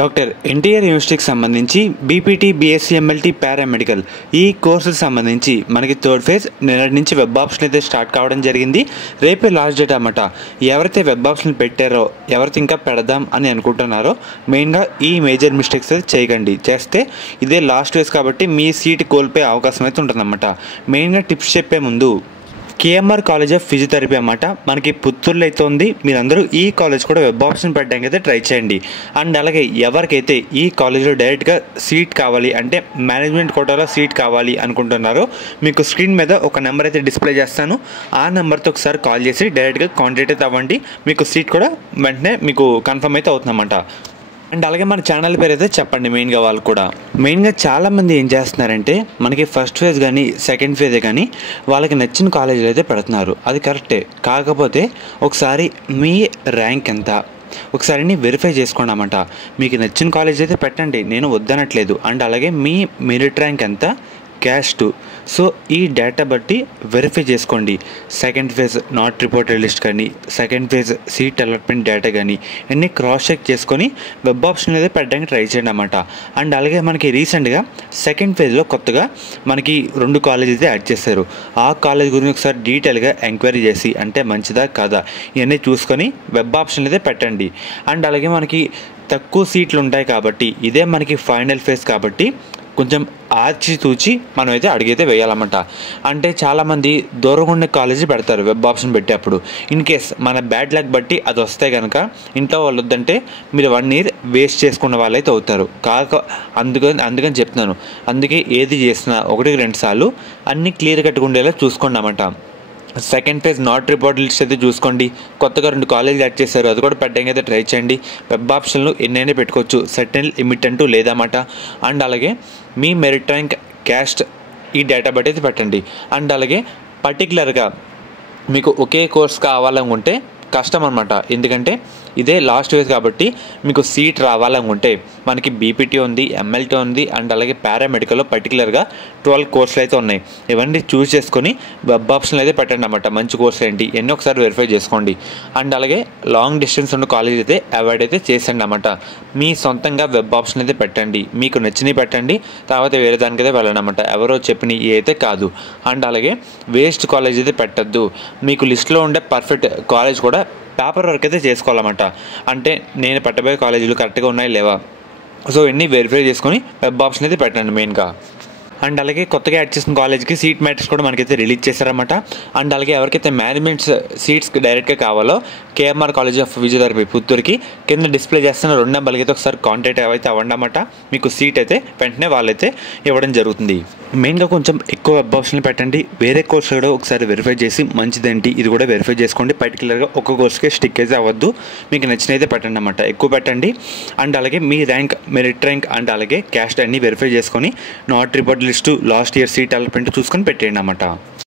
Doctor NTR యూనివర్సిటీకి సంబంధించి BPT, BSc, MLT, paramedical ఈ కోర్సులకు సంబంధించి మనకి థర్డ్ ఫేజ్ నిన్నటి నుంచి వెబ్ ఆప్షన్ అయితే స్టార్ట్ కావడం జరిగింది. రేపే లాస్ట్ డేట్ అన్నమాట. ఎవరైతే వెబ్ ఆప్షన్ పెట్టారో, ఎవరైతే ఇంకా పెడదాం అని అనుకుంటున్నారో మెయిన్గా ఈ మేజర్ మిస్టేక్స్ అయితే చేయకండి. చేస్తే ఇదే లాస్ట్ ఫేజ్ కాబట్టి మీ సీట్ కోల్పోయే అవకాశం అయితే ఉంటుందన్నమాట. మెయిన్గా టిప్స్ చెప్పే ముందు కేఎంఆర్ కాలేజ్ ఆఫ్ ఫిజియోథెరపీ అన్నమాట మనకి పుత్తూరులో అయితే ఉంది. మీరందరూ ఈ కాలేజ్ కూడా వెబ్ ఆప్షన్ పెట్టడానికి అయితే ట్రై చేయండి. అండ్ అలాగే ఎవరికైతే ఈ కాలేజ్లో డైరెక్ట్గా సీట్ కావాలి అంటే మేనేజ్మెంట్ కోటాలో సీట్ కావాలి అనుకుంటున్నారో మీకు స్క్రీన్ మీద ఒక నెంబర్ అయితే డిస్ప్లే చేస్తాను. ఆ నెంబర్తో ఒకసారి కాల్ చేసి డైరెక్ట్గా కాంటాక్ట్ అయితే అవ్వండి. మీకు సీట్ కూడా వెంటనే మీకు కన్ఫర్మ్ అయితే అవుతుందన్నమాట. అండ్ అలాగే మన ఛానల్ పేరు అయితే చెప్పండి. మెయిన్గా చాలామంది ఏం చేస్తున్నారంటే మనకి ఫస్ట్ ఫేజ్ కానీ సెకండ్ ఫేజ్ కానీ వాళ్ళకి నచ్చిన కాలేజీలు అయితే పెడుతున్నారు. అది కరెక్టే. కాకపోతే ఒకసారి మీ ర్యాంక్ ఎంత ఒకసారి వెరిఫై చేసుకున్నామంట. మీకు నచ్చిన కాలేజ్ అయితే పెట్టండి, నేను వద్దనట్లేదు. అండ్ అలాగే మీ మెరిట్ ర్యాంక్ ఎంత, క్యాస్ట్, సో ఈ డేటా బట్టి వెరిఫై చేసుకోండి. Second phase not reported list కానీ second phase seat allotment data కానీ అన్నీ క్రాస్ చెక్ చేసుకొని వెబ్ ఆప్షన్ అయితే పెట్టడానికి ట్రై చేయండి అన్నమాట. అండ్ అలాగే మనకి రీసెంట్గా సెకండ్ ఫేజ్లో కొత్తగా మనకి 2 కాలేజీలు అయితే యాడ్ చేశారు. ఆ కాలేజ్ గురించి ఒకసారి డీటెయిల్గా ఎంక్వైరీ చేసి అంటే మంచిదా కాదా ఇవన్నీ చూసుకొని వెబ్ ఆప్షన్ అయితే పెట్టండి. అండ్ అలాగే మనకి తక్కువ సీట్లు ఉంటాయి కాబట్టి ఇదే మనకి ఫైనల్ ఫేజ్ కాబట్టి కొంచెం ఆచితూచి మనం అయితే అడిగైతే వేయాలన్నమాట. అంటే చాలామంది దూరంగా ఉండే కాలేజీ పెడతారు వెబ్ ఆప్షన్ పెట్టేప్పుడు. ఇన్ కేస్ మన బ్యాడ్ లక్ బట్టి అది వస్తే కనుక ఇంట్లో వాళ్ళు వద్దంటే మీరు 1 year వేస్ట్ చేసుకున్న వాళ్ళైతే అవుతారు. అందుకని చెప్తున్నాను. అందుకే ఏది చేసినా 1-2 సార్లు అన్నీ క్లియర్ కట్టుకుండేలా చూసుకోండి అన్నమాట. Second phase not report list అయితే చూసుకోండి. కొత్తగా 2 కాలేజీలు యాడ్ చేశారు, అది కూడా పెట్టడానికి అయితే ట్రై చేయండి. వెబ్ ఆప్షన్లు ఎన్నైనా పెట్టుకోవచ్చు, సర్టెన్ లిమిట్ అంటూ లేదన్నమాట. అండ్ అలాగే మీ మెరిట్ ర్యాంక్, క్యాస్ట్ ఈ డేటా బట్టి అయితే పెట్టండి. అండ్ అలాగే పర్టికులర్గా మీకు ఒకే కోర్స్ కావాలనుకుంటే కష్టం అనమాట. ఎందుకంటే ఇదే లాస్ట్ ఫేజ్ కాబట్టి మీకు సీట్ రావాలనుకుంటే మనకి బీపీటీ ఉంది, ఎంఎల్టీ ఉంది, అండ్ అలాగే పారామెడికల్లో పర్టికులర్గా 12 కోర్సులు అయితే ఉన్నాయి. ఇవన్నీ చూస్ చేసుకొని వెబ్ ఆప్షన్లు అయితే పెట్టండి అన్నమాట. మంచి కోర్సులు ఏంటి ఎన్ని ఒకసారి వెరిఫై చేసుకోండి. అండ్ అలాగే లాంగ్ డిస్టెన్స్ ఉన్న కాలేజ్ అయితే అవాయిడ్ అయితే చేసండి అన్నమాట. మీ సొంతంగా వెబ్ ఆప్షన్ అయితే పెట్టండి, మీకు నచ్చినవి పెట్టండి, తర్వాత వేరే దానికైతే వెళ్ళండి అన్నమాట. ఎవరో చెప్పినవి అయితే కాదు. అండ్ అలాగే వేస్ట్ కాలేజ్ అయితే పెట్టద్దు. మీకు లిస్ట్లో ఉండే పర్ఫెక్ట్ కాలేజ్ కూడా పేపర్ వర్క్ అయితే చేసుకోవాలన్నమాట. అంటే నేను పెట్టబోయే కాలేజీలు కరెక్ట్గా ఉన్నాయి లేవా, సో ఇన్ని వెరిఫై చేసుకొని వెబ్ ఆప్షన్ అయితే పెట్టండి మెయిన్గా. అండ్ అలాగే కొత్తగా యాడ్ చేసిన కాలేజ్కి సీట్ మ్యాట్రిక్స్ కూడా మనకైతే రిలీజ్ చేశారన్నమాట. అండ్ అలాగే ఎవరికైతే మేనేజ్మెంట్ సీట్స్ డైరెక్ట్గా కావాలో కేఎంఆర్ కాలేజ్ ఆఫ్ ఫిజియోథెరపీ పుత్తూరుకి కింద డిస్ప్లే చేస్తున్న 2 నెంబర్లకి అయితే ఒకసారి కాంటాక్ట్ అయితే అవ్వండి అన్నమాట. మీకు సీట్ అయితే వెంటనే వాళ్ళైతే ఇవ్వడం జరుగుతుంది. మెయిన్గా కొంచెం ఎక్కువ వెబ్ ఆప్షన్లు పెట్టండి. వేరే కోర్స్ కూడా ఒకసారి వెరిఫై చేసి మంచిదేంటి ఇది కూడా వెరిఫై చేసుకోండి. పర్టికులర్గా ఒక కోర్స్కి స్టిక్ అయితే అవ్వద్దు, మీకు నచ్చిన అయితే పెట్టండి అన్నమాట. ఎక్కువ పెట్టండి. అండ్ అలాగే మీ ర్యాంక్, మెరిట్ ర్యాంక్ అండ్ అలాగే క్యాస్ట్ అన్నీ వెరిఫై చేసుకొని not report list, last year seat allotment చూసుకొని పెట్టేయండి అన్నమాట.